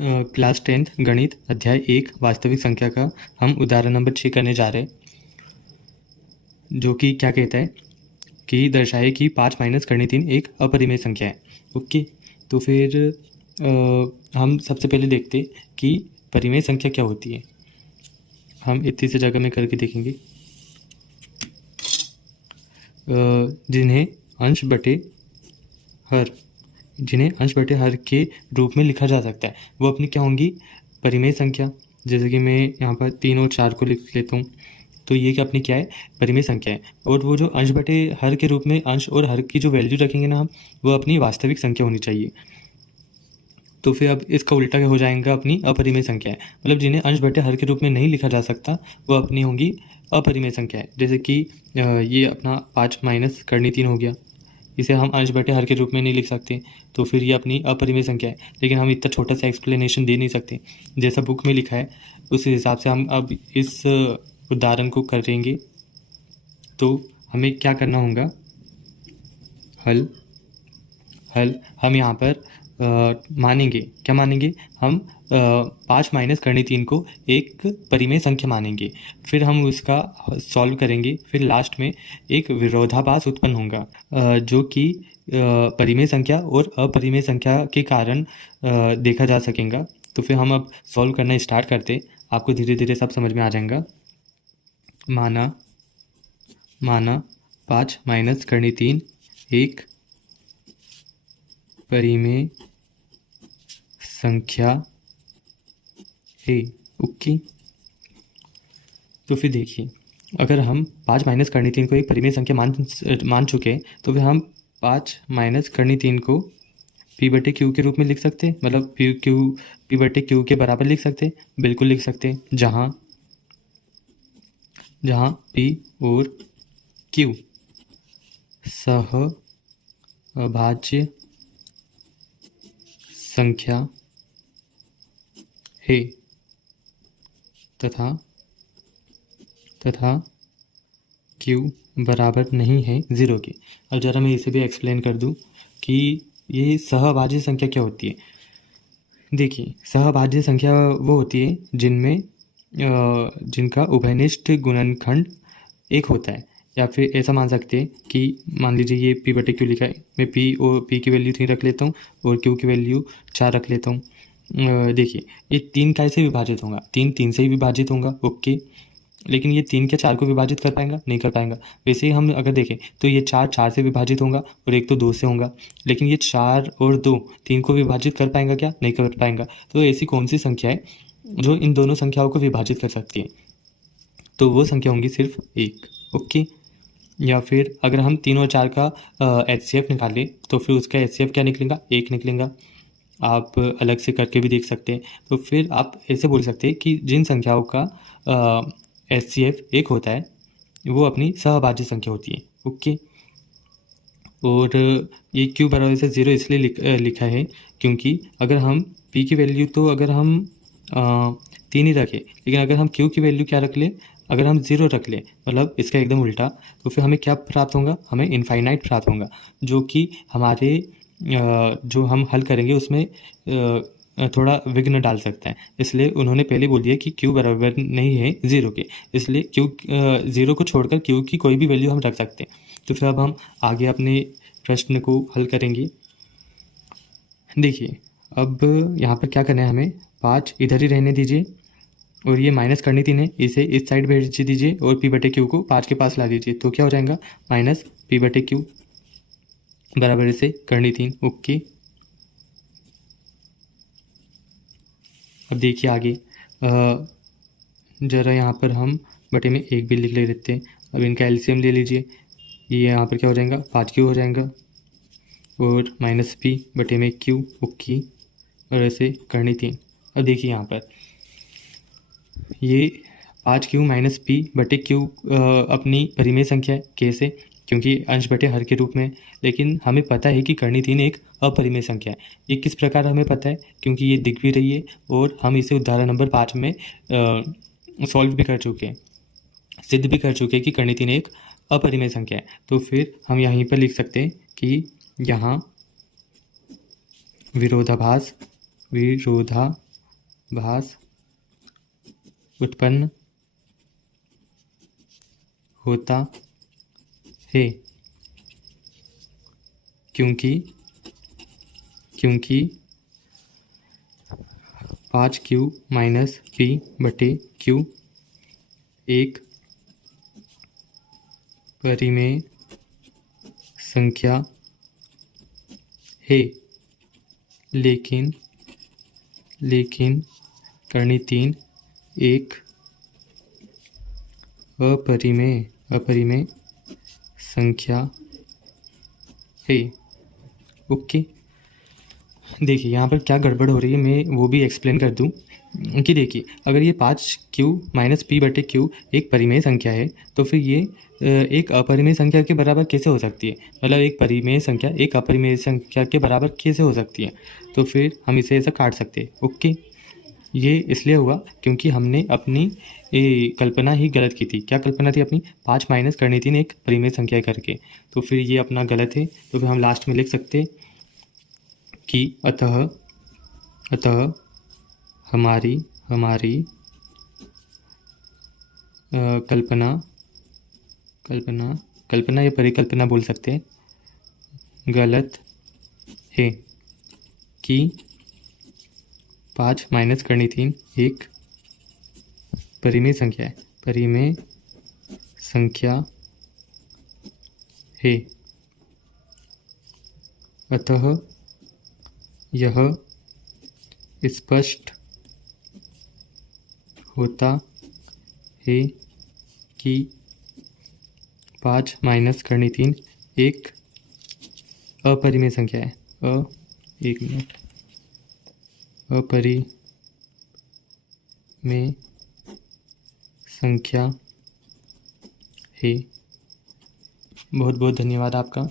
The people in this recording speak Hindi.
क्लास 10th गणित अध्याय 1 वास्तविक संख्या का हम उदाहरण नंबर 6 करने जा रहे हैं, जो कि क्या कहता है कि दर्शाए कि 5 माइनस करनी 3 एक अपरिमेय संख्या है। ओके, तो फिर हम सबसे पहले देखते कि परिमेय संख्या क्या होती है। हम इतनी सी जगह में करके देखेंगे। जिन्हें अंश बटे हर के रूप में लिखा जा सकता है वो अपनी क्या होंगी, परिमेय संख्या। जैसे कि मैं यहाँ पर 3 और 4 को लिख लेता हूँ, तो ये क्या अपनी क्या है, परिमेय संख्या है। और वो जो अंश बटे हर के रूप में अंश और हर की जो वैल्यू रखेंगे ना हम, वो अपनी वास्तविक संख्या होनी चाहिए। तो फिर अब इसका उल्टा क्या हो जाएगा, अपनी अपरिमेय संख्या है। मतलब जिन्हें अंश बटे हर के रूप में नहीं लिखा जा सकता वो अपनी होंगी अपरिमेय संख्या है। जैसे कि ये अपना 5 माइनस करनी 3 हो गया, इसे हम अंश बटे हर के रूप में नहीं लिख सकते, तो फिर ये अपनी अपरिमेय संख्या है। लेकिन हम इतना छोटा सा एक्सप्लेनेशन दे नहीं सकते, जैसा बुक में लिखा है उस हिसाब से हम अब इस उदाहरण को करेंगे। तो हमें क्या करना होगा, हल हम यहाँ पर मानेंगे, क्या मानेंगे हम, 5 माइनस करनी 3 को एक परिमेय संख्या मानेंगे। फिर हम उसका सॉल्व करेंगे, फिर लास्ट में एक विरोधाभास उत्पन्न होगा जो कि परिमेय संख्या और अपरिमेय संख्या के कारण देखा जा सकेगा। तो फिर हम अब सॉल्व करना स्टार्ट करते, आपको धीरे धीरे सब समझ में आ जाएगा। माना 5 माइनस करनी 3 एक परिमेय संख्या है। ओके, तो फिर देखिए, अगर हम 5 माइनस करनी 3 को एक परिमेय संख्या मान चुके हैं, तो फिर हम 5 माइनस करनी 3 को पी बटे क्यू के रूप में लिख सकते हैं। मतलब पी बटे क्यू के बराबर लिख सकते हैं, बिल्कुल लिख सकते हैं। जहाँ पी और क्यू सहअभाज्य संख्या है तथा क्यू बराबर नहीं है 0 के। अब ज़रा मैं इसे भी एक्सप्लेन कर दूं कि ये सहअभाज्य संख्या क्या होती है। देखिए, सहअभाज्य संख्या वो होती है जिनका उभयनिष्ठ गुणनखंड 1 होता है। या फिर ऐसा मान सकते हैं कि मान लीजिए ये पी बटे क्यू लिखा है, मैं पी की वैल्यू 3 रख लेता हूँ और क्यू की वैल्यू 4 रख लेता हूँ। देखिए, ये 3 कैसे विभाजित होगा, 3 से ही विभाजित होगा। ओके, लेकिन ये 3 क्या 4 को विभाजित कर पाएगा, नहीं कर पाएगा। वैसे ही हम अगर देखें तो ये 4 से विभाजित होगा और एक तो 2 से होगा। लेकिन ये 4 और 2 3 को विभाजित कर पाएगा क्या, नहीं कर पाएगा। तो ऐसी कौन सी संख्या है जो इन दोनों संख्याओं को विभाजित कर सकती है, तो वो संख्या होंगी सिर्फ 1। ओके, या फिर अगर हम 3 और 4 का HCF निकालें तो फिर उसका HCF क्या निकलेगा, 1 निकलेगा। आप अलग से करके भी देख सकते हैं। तो फिर आप ऐसे बोल सकते हैं कि जिन संख्याओं का HCF 1 होता है वो अपनी सहअभाज्य संख्या होती है। ओके, और ये क्यू बराबर से 0 इसलिए लिखा है क्योंकि अगर हम P की वैल्यू तो अगर हम 3 ही रखें, लेकिन अगर हम Q की वैल्यू क्या रख लें, अगर हम 0 रख लें, मतलब इसका एकदम उल्टा, तो फिर हमें क्या प्राप्त होगा, हमें इनफाइनाइट प्राप्त होगा, जो कि हमारे जो हम हल करेंगे उसमें थोड़ा विघ्न डाल सकता है। इसलिए उन्होंने पहले बोल दिया कि Q बराबर नहीं है 0 के, इसलिए Q 0 को छोड़कर Q की कोई भी वैल्यू हम रख सकते हैं। तो फिर अब हम आगे अपने प्रश्न को हल करेंगे। देखिए, अब यहाँ पर क्या करना है, हमें 5 इधर ही रहने दीजिए और ये माइनस करनी 3 है, इसे इस साइड भेज दीजिए और पी बटे क्यू को 5 के पास ला दीजिए। तो क्या हो जाएगा, माइनस पी बटे क्यू बराबर इसे करनी 3। ओके, अब देखिए आगे, ज़रा यहाँ पर हम बटे में 1 भी लिख लेते हैं। अब इनका एलसीएम ले लीजिए, ये यहाँ पर क्या हो जाएगा, 5Q हो जाएगा और माइनस पी बटे में Q। ओके, और ऐसे करनी 3। अब देखिए यहाँ पर ये 5Q माइनस पी बटे Q अपनी परिमेय संख्या है। कैसे, क्योंकि अंश बटे हर के रूप में। लेकिन हमें पता है कि करनी 3 एक अपरिमेय संख्या है। ये किस प्रकार हमें पता है, क्योंकि ये दिख भी रही है और हम इसे उदाहरण नंबर 5 में सॉल्व भी कर चुके हैं, सिद्ध भी कर चुके हैं कि करनी 3 एक अपरिमेय संख्या है। तो फिर हम यहीं पर लिख सकते हैं कि यहाँ विरोधाभास भास उत्पन्न होता है, क्योंकि 5q माइनस p बटे q एक परिमेय संख्या है, लेकिन करनी 3 एक अपरिमेय संख्या है। ओके, देखिए यहाँ पर क्या गड़बड़ हो रही है मैं वो भी एक्सप्लेन कर दूँ कि देखिए अगर ये 5q माइनस p बटे q एक परिमेय संख्या है तो फिर ये एक अपरिमेय संख्या के बराबर कैसे हो सकती है, मतलब एक परिमेय संख्या एक अपरिमेय संख्या के बराबर कैसे हो सकती है, तो फिर हम इसे ऐसा काट सकते हैं। ओके, ये इसलिए हुआ क्योंकि हमने अपनी कल्पना ही गलत की थी। क्या कल्पना थी अपनी? 5 माइनस करनी थी एक परिमेय संख्या करके, तो फिर ये अपना गलत है। तो फिर हम लास्ट में लिख सकते कि अतः हमारी कल्पना या परिकल्पना बोल सकते हैं, गलत है कि 5 माइनस करनी 3 एक परिमेय संख्या है, अतः यह स्पष्ट होता है कि 5 माइनस करनी 3 एक अपरिमेय संख्या है। अपरिमेय संख्या है। बहुत बहुत धन्यवाद आपका।